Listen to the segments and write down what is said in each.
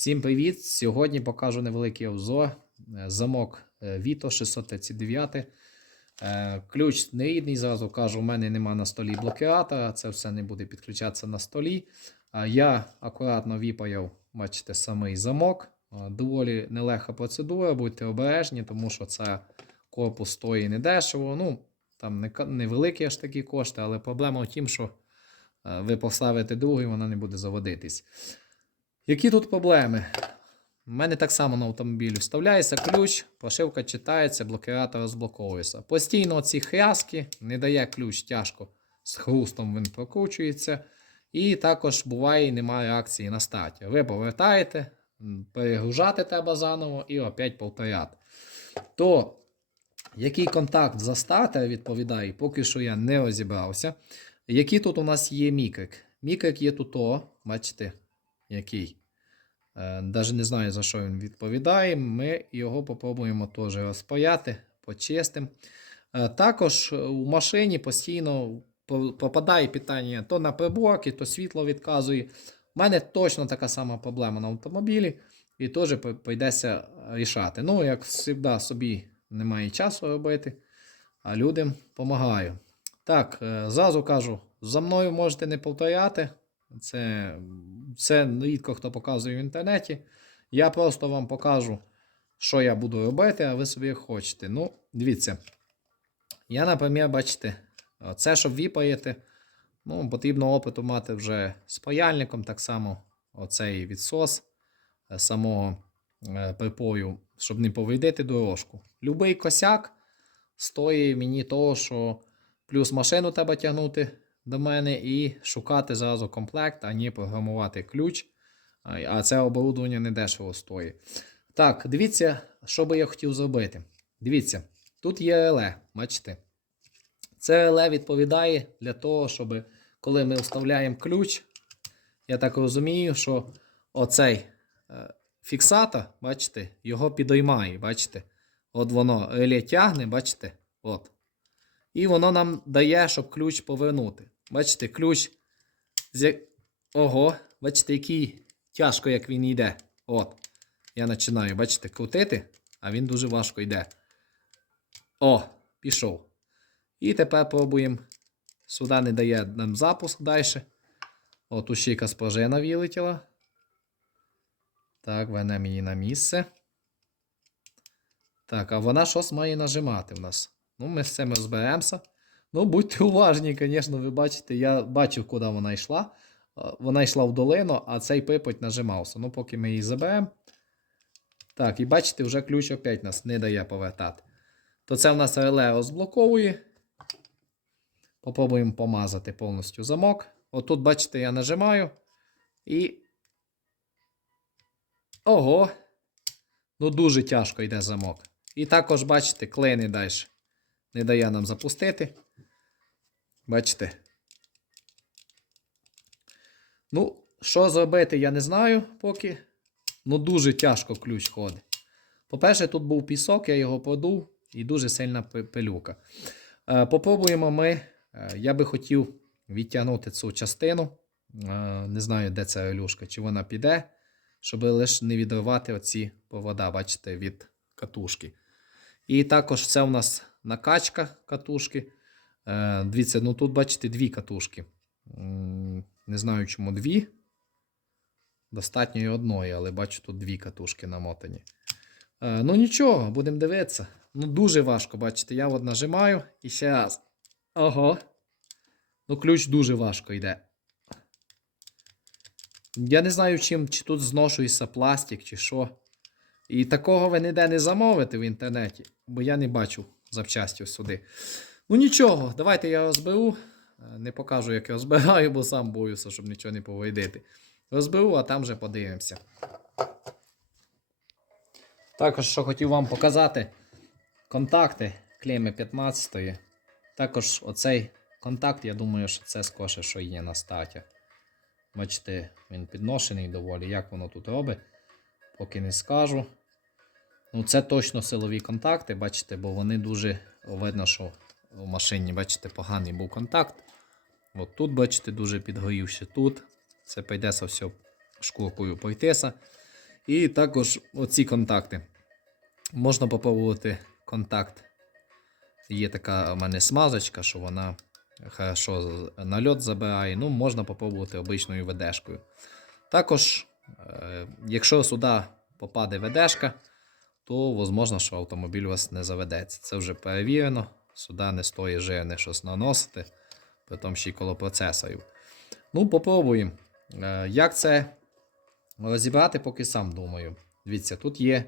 Всім привіт! Сьогодні покажу невеликий обзор. Е, Замок е, Vito 639. Е, Ключ не рідний, зразу кажу, у мене нема на столі блокіратора, це все не буде підключатися на столі. Я акуратно віпаяв, бачите, самий замок. Доволі нелегка процедура, будьте обережні, тому що це корпус стоїть недешево. Ну, там невеликі аж такі кошти, але проблема в тім, що ви поставите другий, вона не буде заводитись. Які тут проблеми? У мене так само на автомобілі вставляється ключ, прошивка читається, блокіратор розблоковується. Постійно ці хряски, не дає ключ тяжко, з хрустом він прокручується. І також буває немає реакції на старті. Ви повертаєте, перегружати треба заново і опять повторяти. То який контакт за стартер відповідає, поки що я не розібрався. Який тут у нас є мікрик? Мікрик є тут, о, бачите, який. Навіть не знаю, за що він відповідає. Ми його попробуємо теж розпаяти, почистимо. Е, Також у машині постійно по- попадає питання то на приборки, то світло відказує. У мене точно така сама проблема на автомобілі, і теж при- прийдеться рішати. Ну, як завжди, собі немає часу робити, а людям допомагаю. Так, е, зразу кажу, за мною можете не повторяти. Це, це рідко хто показує в інтернеті. Я просто вам покажу, що я буду робити, а ви собі хочете. Ну, дивіться. Я, наприклад, бачите, це, щоб віпаєте, ну, потрібно опиту мати вже з паяльником, так само оцей відсос е, самого е, припою, щоб не повредити дорожку. Любий косяк стоїть мені того, що плюс машину треба тягнути до мене і шукати зразу комплект, а не програмувати ключ. А це оборудовання не дешево стоїть. Так, дивіться, що би я хотів зробити. Дивіться, тут є реле, бачите. Це реле відповідає для того, щоб коли ми вставляємо ключ, я так розумію, що оцей е, фіксатор, бачите, його підіймає, бачите. От воно реле тягне, бачите? От. І воно нам дає, щоб ключ повернути. Бачите, ключ. З... Ого, бачите, який тяжко, як він йде. От. Я починаю, бачите, крутити, а він дуже важко йде. О, пішов. І тепер пробуємо. Сюди не дає нам запуск далі. О, тут ще якась пружина вилетіла. Так, вернемо її на місце. Так, а вона щось має нажимати в нас. Ну, ми з цим розберемося. Ну, будьте уважні, звісно, ви бачите, я бачив, куди вона йшла. Е, Вона йшла в долину, а цей припуть нажимався. Ну, поки ми її заберемо. Так, і бачите, вже ключ опять нас не дає повертати. То це в нас реле розблоковує. Попробуємо помазати повністю замок. Отут, бачите, я нажимаю. І. Ого! Ну, дуже тяжко йде замок. І також, бачите, клей не далі. Не дає нам запустити. Бачите? Ну, що зробити, я не знаю поки. Ну, дуже тяжко ключ ходить. По-перше, тут був пісок, я його подув і дуже сильна пилюка. Е, попробуємо ми. е, я би хотів відтягнути цю частину. Е, не знаю, де ця релюшка, чи вона піде, щоб лише не відривати оці провода, бачите, від катушки. І також це у нас накачка катушки. Е, дивіться, ну тут бачите дві катушки. Не знаю, чому дві. Достатньо і одної, але бачу тут дві катушки намотані. Е, ну нічого, будемо дивитися. Ну, дуже важко, бачите, я от нажимаю і ще раз. Ого. Ну, ключ дуже важко йде. Я не знаю, чим, чи тут зношується пластик, чи що. І такого ви ніде не замовите в інтернеті, бо я не бачу запчастів сюди. Ну нічого, давайте я розберу. Е, Не покажу, як я розбираю, бо сам боюся, щоб нічого не повийдити. Розберу, а там вже подивимося. Також, що хотів вам показати, контакти клейми 15. Також оцей контакт, я думаю, що це скорше, що є на старті. Бачите, він підношений доволі. Як воно тут робить, поки не скажу. Ну, це точно силові контакти, бачите, бо вони дуже видно, що в машині, бачите, поганий був контакт. От тут, бачите, дуже підгорів ще тут. Це прийдеться все шкуркою пройтися. І також оці контакти. Можна попробувати контакт. Є така у мене смазочка, що вона хорошо нальот забирає. Ну, можна попробувати обичною ведешкою. Також, е, якщо сюди попаде ведешка, то можливо, що автомобіль у вас не заведеться. Це вже перевірено. Сюди не стоїть жирне щось наносити, потім ще й коло процесорів. Ну, попробуємо. Е, Як це розібрати, поки сам думаю. Дивіться, тут є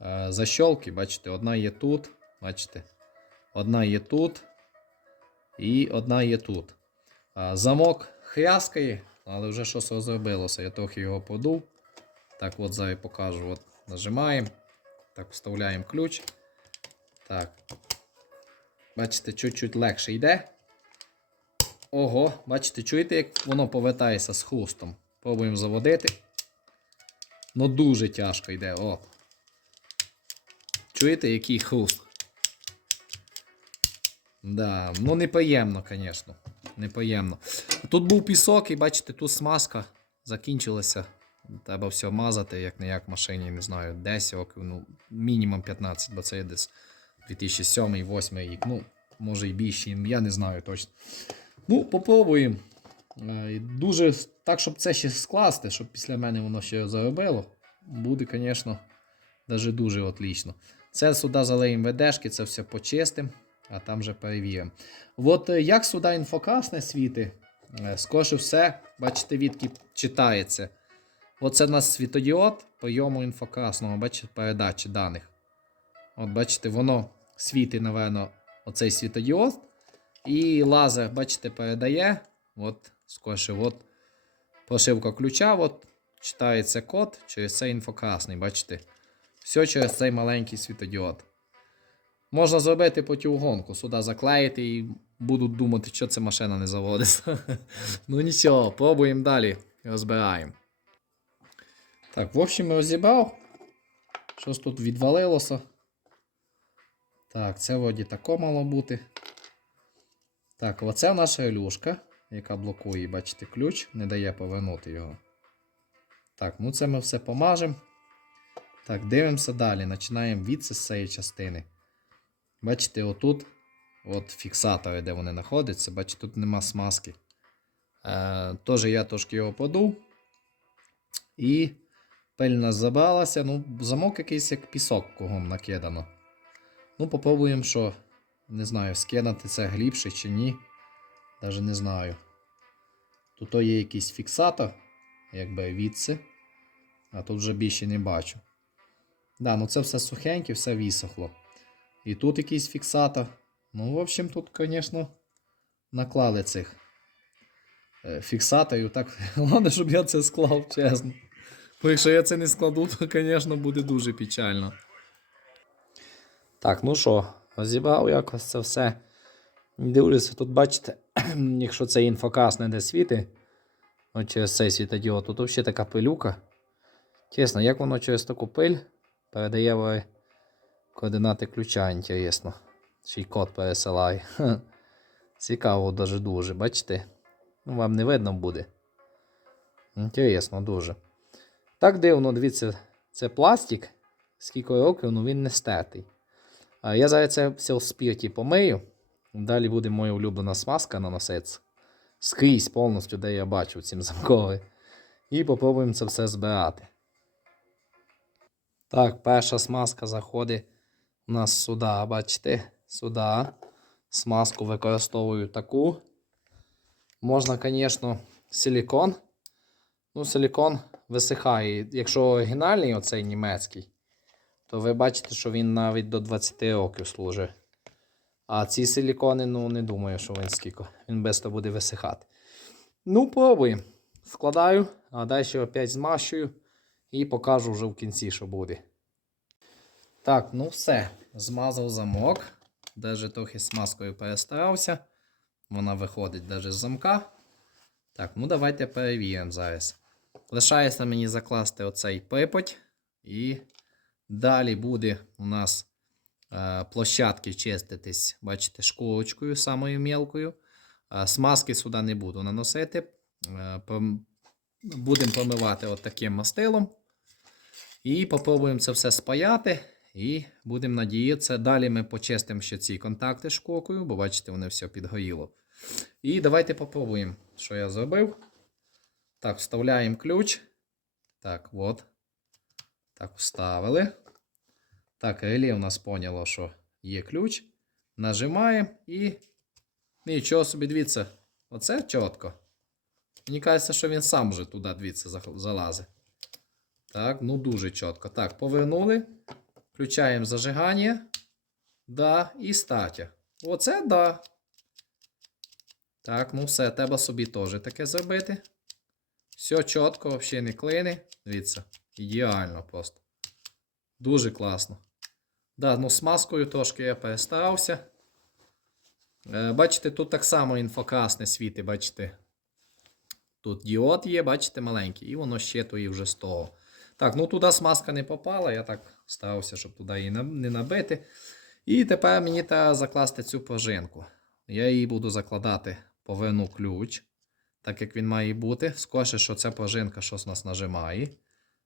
е, защолки, бачите, одна є тут, бачите, одна є тут і одна є тут. Замок хряскає, але вже щось розробилося. Я трохи його подув. Так, от зараз покажу. От нажимаємо. Так, вставляємо ключ. Так. Бачите, чуть-чуть легше йде. Ого, бачите, чуєте, як воно повертається з хрустом. Пробуємо заводити. Ну дуже тяжко йде. О. Чуєте, який хруст? Да, ну неприємно, звісно. Неприємно. Тут був пісок, і бачите, тут смазка закінчилася. Треба все мазати, як не як в машині, не знаю, 10 років, ну, мінімум 15, бо це є десь 2007-2008 рік. Ну, може і більше, я не знаю точно. Ну, попробуємо. Е, Дуже так, щоб це ще скласти, щоб після мене воно ще заробило. Буде, звісно, навіть дуже отлично. Це сюди залиємо ведешки, це все почистимо, а там вже перевіримо. От е, як сюди інфокас не світи, е, скоріше все, бачите, відки читається. Оце у нас світодіод прийому інфокасного, бачите, передачі даних. От бачите, воно світить, напевно, оцей світодіод. І лазер, бачите, передає. От, скоріше, от прошивка ключа, от, читається код через цей інфокрасний, бачите? Все через цей маленький світодіод. Можна зробити потівгонку, сюди заклеїти і будуть думати, що це машина не заводиться. ну нічого, пробуємо далі, розбираємо. Так, в общем, розібрав. Щось тут відвалилося. Так, це вроді тако мало бути. Так, оце наша релюшка, яка блокує, бачите, ключ, не дає повернути його. Так, ну це ми все помажемо. Так, дивимося далі. Починаємо від цієї частини. Бачите, отут от фіксатори, де вони знаходяться. Бачите, тут нема смазки. Е, Тож я трошки його подув. І пиль нас забралася. Ну, замок якийсь як пісок кругом накидано. Ну, попробуємо, що не знаю, скинути це глибше чи ні. Даже не знаю. Тут є якийсь фіксатор, якби відси. А тут вже більше не бачу. Да, ну це все сухеньке, все висохло. І тут якийсь фіксатор. Ну, в общем, тут, звісно, наклали цих е, фіксаторів. Так, головне, щоб я це склав, чесно. Бо якщо я це не складу, то, звісно, буде дуже печально. Так, ну що, розібрав якось це все. Дивлюся, тут бачите, якщо це інфокас не де світи, от через цей світодіод, тут ще така пилюка. Чесно, як воно через таку пиль передає ви координати ключа, інтересно. Ще код пересилає. Цікаво даже дуже, бачите? Ну, вам не видно буде. Інтересно дуже. Так дивно, дивіться, це пластик. Скільки років, ну він не стертий. Я зараз це все в спірті помию. Далі буде моя улюблена смазка наноситься. Скрізь повністю, де я бачу цим замковий. І попробуємо це все збирати. Так, перша смазка заходить у нас сюди, бачите? Сюди. Смазку використовую таку. Можна, звісно, силікон. Ну, силікон висихає. Якщо оригінальний, оцей німецький, то ви бачите, що він навіть до 20 років служить. А ці силікони, ну не думаю, що він скільки. Він без буде висихати. Ну, пробуємо. Складаю, а далі опять змащую і покажу вже в кінці, що буде. Так, ну все. Змазав замок. Даже трохи смазкою перестарався. Вона виходить даже з замка. Так, ну давайте перевіримо зараз. Лишається мені закласти оцей припоть. І далі буде у нас е, площадки чиститись, бачите, шкурочкою самою мілкою. Е, смазки сюди не буду наносити. Е, будемо помивати таким мастилом. І попробуємо це все спаяти. І будемо надіятися. Далі ми почистимо ще ці контакти шкокою, бо бачите, вони все підгоріло. І давайте попробуємо, що я зробив. Так, вставляємо ключ. Так, от. Так, вставили. Так, реле у нас поняло, що є ключ. Нажимаємо і. Нічого собі, дивіться. Оце чітко. Мені кажеться, що він сам вже туди, дивіться, залазить. Так, ну дуже чітко. Так, повернули. Включаємо зажигання. Да, і статя. Оце да. Так, ну все, треба собі теж таке зробити. Все чітко, взагалі не клини. Дивіться, ідеально просто. Дуже класно. Да, ну з трошки я перестарався. Е, бачите, тут так само інфокрасне світи, бачите. Тут діод є, бачите, маленький, і воно щитує вже з того. Так, ну туди смазка не попала, я так старався, щоб туди її не набити. І тепер мені треба закласти цю пружинку. Я її буду закладати, поверну ключ, так як він має бути. Скорше, що ця пружинка щось нас нажимає.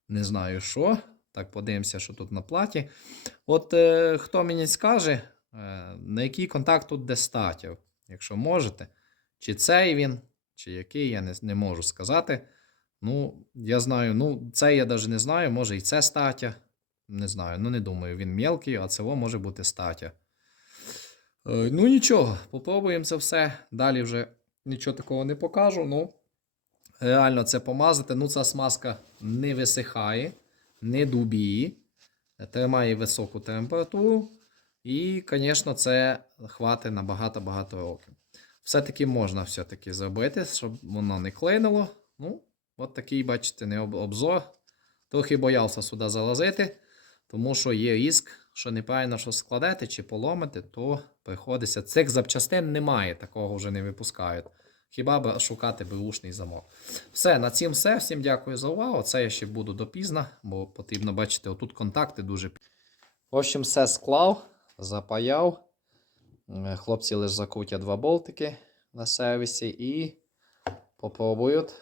Не знаю що. Так, подивимося, що тут на платі. От е, хто мені скаже, е, на який контакт тут де статів, якщо можете. Чи цей він, чи який, я не, не можу сказати. Ну, я знаю, ну, це я навіть не знаю, може і це статя. Не знаю, ну не думаю, він мелкий, а це може бути статя. Е, ну нічого, попробуємо це все. Далі вже нічого такого не покажу. Ну, реально це помазати. Ну, ця смазка не висихає, не дубіє, тримає високу температуру. І, звісно, це хватить на багато-багато років. Все-таки можна все-таки зробити, щоб воно не клинуло. Ну, от такий, бачите, не обзор. Трохи боявся сюди залазити, тому що є ризик, що неправильно що складете чи поломите, то приходиться. Цих запчастин немає, такого вже не випускають. Хіба б шукати беушний замок. Все, на цім все. Всім дякую за увагу. Це я ще буду допізно, бо потрібно бачити, отут контакти дуже. В общем, все склав, запаяв. Е, Хлопці лише закрутять два болтики на сервісі і попробують.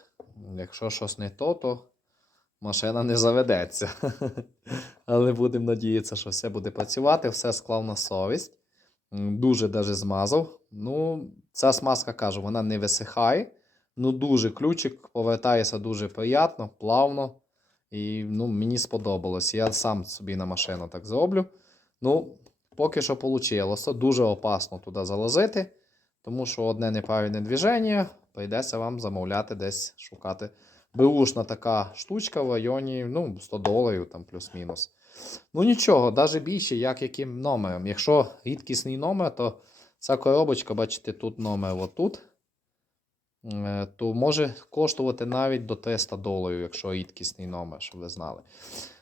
Якщо щось не то, то машина не заведеться. Але будемо надіятися, що все буде працювати, все склав на совість. Дуже даже змазав. Ну, ця смазка кажу, вона не висихає. Ну, дуже ключик повертається дуже приємно, плавно. І ну, мені сподобалось. Я сам собі на машину так зроблю. Ну, поки що вийшло. Дуже опасно туди залазити, тому що одне неправильне движення, прийдеться вам замовляти десь шукати. Беушна така штучка в районі ну, 100 доларів там плюс-мінус. Ну нічого, навіть більше, як яким номером. Якщо рідкісний номер, то ця коробочка, бачите, тут номер отут. е, То може коштувати навіть до 300 доларів, якщо рідкісний номер, щоб ви знали.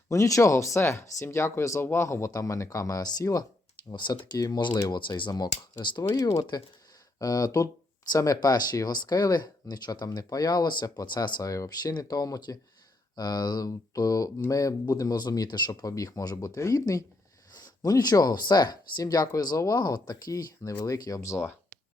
Ну нічого, все. Всім дякую за увагу, бо там в мене камера сіла. Все-таки можливо цей замок реставрувати. Е, Тут це ми перші його скрили, нічого там не паялося, процесори взагалі не томуті. Е, То ми будемо розуміти, що пробіг може бути рідний. Ну нічого, все. Всім дякую за увагу. Такий невеликий обзор.